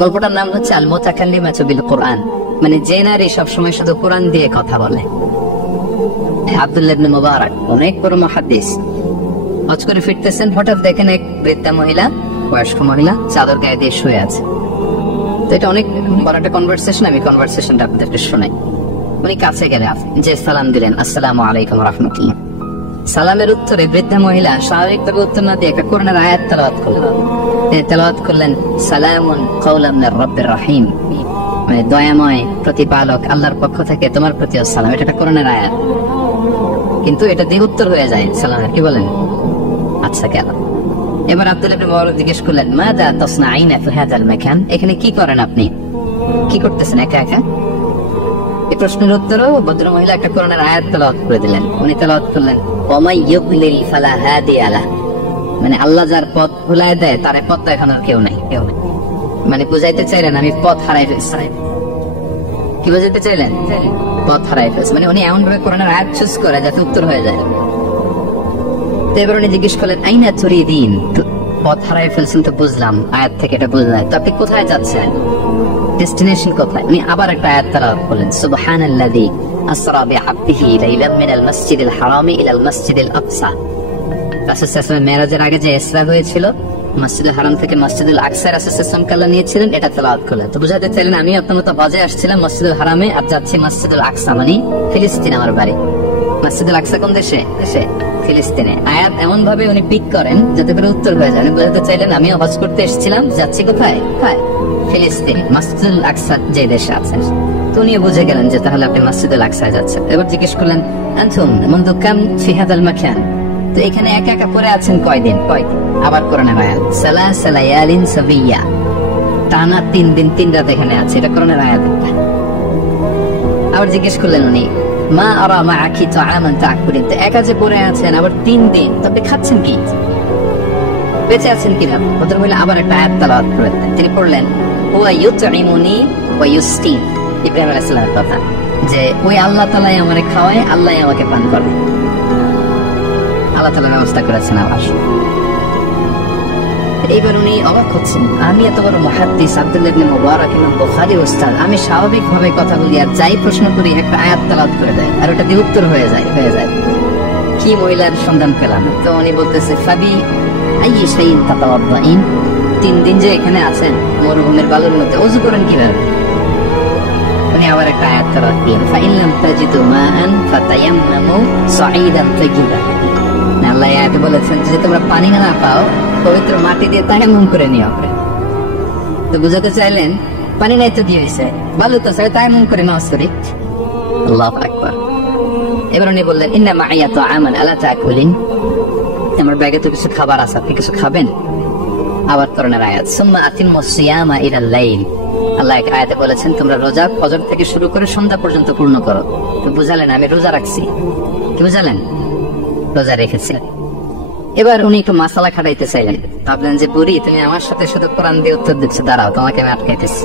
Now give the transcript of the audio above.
গল্পটার নাম হচ্ছে আল মুতাকাল্লিমাতু বিল কুরআন, মানে যে নারী সবসময় শুধু কোরআন দিয়ে কথা বলে। আব্দুল্লাহ ইবনে মুবারক অনেক বড় মুহাদ্দিস, হজ করে ফিরতেছেন, হঠাৎ দেখেন এক বৃদ্ধা মহিলা, বয়স্ক মহিলা চাদর গায়ে দিয়ে শুয়ে আছে। তো এটা অনেক বড় একটা কনভারসেশন, আমি কনভারসেশনটা আপনাদেরকে শোনাই। উনি কাছে গেলে যে সালাম দিলেন, আসসালামু আলাইকুম রাহমাতুল্লাহ। সালামের উত্তরে বৃদ্ধা মহিলা স্বাভাবিকভাবে উত্তর না দিয়ে একটা কোরআনের আয়াত তেলাওয়াত করলেন। তিনি তেলাওয়াত করলেন সালামুন কাওলাম মির রাব্বির রহিম, মানে দয়াময় প্রতিপালক আল্লাহর পক্ষ থেকে তোমার প্রতি সালাম। এটা একটা কোরআনের আয়াত, কিন্তু এটা দিয়ে উত্তর হয়ে যায় সালামের। কি বলেন? আচ্ছা কেন? এবার আব্দুল্লাহ ইবনে মুবারক জিজ্ঞেস করলেন মাযা তাসনাঈনা ফি হাযাল মাকান, এখানে কি করেন আপনি, কি করতেছেন একা একা? এই প্রশ্নের উত্তরেও ভদ্র মহিলা একটা কোরআনের আয়াত তেলাওয়াত করে দিলেন। উনি তেলাওয়াত করলেন ওয়ামাই ইউদ্লিল ফালা হাদিয়া লাহ, মানে আল্লাহ যার পথ ভুলায় দেয় তার পথ দেখানোর কেউ নাই, কেউ নাই। মানে বুঝাইতে চাইলেন আমি পথ হারাই ফেলছি। কি বুঝাইতে চাইলেন? পথ হারাই ফেলছি, মানে উনি এমন ভাবে কোরআনের আয়াত চুজ করে যাতে উত্তর হয়ে যায়। তো এবার উনি জিজ্ঞেস করলেন আইনা তুরিদিন, পথ হারাই ফেলছেন তো বুঝলাম, আয়াত থেকে এটা বুঝলাম, তো আপনি কোথায় যাচ্ছেন, ডেস্টিনেশন কোথায়? উনি আবার একটা আয়াত তেলাওয়াত করলেন সুবহানাল্লাযী আসরা বিআবদিহি লাইলাম মিনাল মাসজিদিল হারামি ইলাল মাসজিদিল আকসা। রাসূল সাল্লাল্লাহু আলাইহি ওয়াসাল্লাম মেরাজের আগে যে ইসরা হয়েছিল, মসজিদুল হারাম থেকে মসজিদুল আকসা রাসূল সাল্লাল্লাহু আলাইহি ওয়াসাল্লাম কাল্লা নিয়েছিলেন, এটা তেলাওয়াত করলেন। তো বুঝাতে চাইলেন আমি আপনার মতো হজে আসছিলাম মসজিদুল হারামে, আর যাচ্ছি মসজিদুল আকসা, মানে ফিলিস্তিন আমার বাড়ি। মসজিদুল আকসা কোন দেশে? দেশে ফিলিস্তিনে। আয়াত এমন ভাবে উনি পিক করেন যাতে করে উত্তর হয়ে যায়। উনি বুঝাতে চাইলেন আমিও হজ করতে এসেছিলাম, যাচ্ছি কোথায়? ফিলিস্তিন, মসজিদুল আকসা যে দেশে আছেন। তো উনি বুঝে গেলেন যে তাহলে আপনি মসজিদুল আকসায় যাচ্ছেন। এবার জিজ্ঞেস করলেন আনতুম মুনযু কাম ফি হাযাল মাকান, তো এখানে একা একা পড়ে আছেন কয়দিন? আবার কোরআনের আয়াত সালাসা লায়ালিন সাবিয়া, টানা 3 দিন 3 রাত এখানে আছে, এটা কোরআনের আয়াত। আবার জিজ্ঞেস করলেন উনি মা আরা মাআকি তাআমান তাকুলিন, তো একা যে পড়ে আছেন আবার 3 দিন, তো আপনি খাচ্ছেন কি, বেঁচে আছেন কিভাবে? ভদ্র মহিলা আবার একটা আয়াত তেলাওয়াত করলেন। তিনি পড়লেন ওয়া ইউতঈমুনি ওয়া ইউসকিন, ইব্রাহিম আলাইহিস সালামের কথা, যে ওই আল্লাহ তাআলাই আমারে খাওয়ায়, আল্লাহই আমাকে পান করে, আল্লাহ তাআলা ব্যবস্থা করেছেন আমার। এইবার উনি অবাক হচ্ছেন, আমি এত বড় মুহাদ্দিস আব্দুল্লাহ ইবনে মুবারক ইমাম বুখারীর উস্তাদ, আমি স্বাভাবিকভাবে কথা বলি আর যাই প্রশ্ন করি একটা আয়াত তেলাওয়াত করে দেয় আর ওটা দিয়ে উত্তর হয়ে যায়। কি মহিলার সন্ধান পেলাম? তো উনি বলতেছে ফাবি আইয়ি শাইইন তাতাওয়াদ্দাইন, 3 দিন যে এখানে আছেন মরুভূমির বালুর মধ্যে, ওযু করেন কিভাবে? উনি আবার একটা আয়াত তেলাওয়াত করেন ফাইন লাম তাজিদু মাআন ফাতায়াম্মামু সাঈদান তাইয়িবা, আল্লাহ আয়াতে বলেছেন যে তোমরা পানি না পাও পবিত্র মাটি দিয়ে তায়াম্মুম করে নিও। তো বুঝাতে চাইলেন পানি নাই তো দিয়ে হয়েছে, বালু তো সে তায়াম্মুম করে নাও। সরি, আল্লাহু আকবার। এবার উনি বললেন ইন্না মাইয়া তাআমান আলা তাকুলিন, আমার ব্যাগে তো কিছু খাবার আছে, আপনি কিছু খাবেন? আবার কোরআনের আয়াত সুম্মা আতিম্মুস সিয়ামা ইলাল লাইল, আল্লাহ এক আয়াতে বলেছেন তোমরা রোজা ফজর থেকে শুরু করে সন্ধ্যা পর্যন্ত পূর্ণ করো। তো বুঝালেন আমি রোজা রাখছি, কি বুঝালেন? রোজা রেখেছি। এবার উনি একটু মাসালা খাটাইতে চাইলেন, ভাবলেন যে বুড়ি তুমি আমার সাথে শুধু কোরআন দিয়ে উত্তর দিচ্ছ, দাঁড়াও তোমাকে আমি আটকাইতেছি।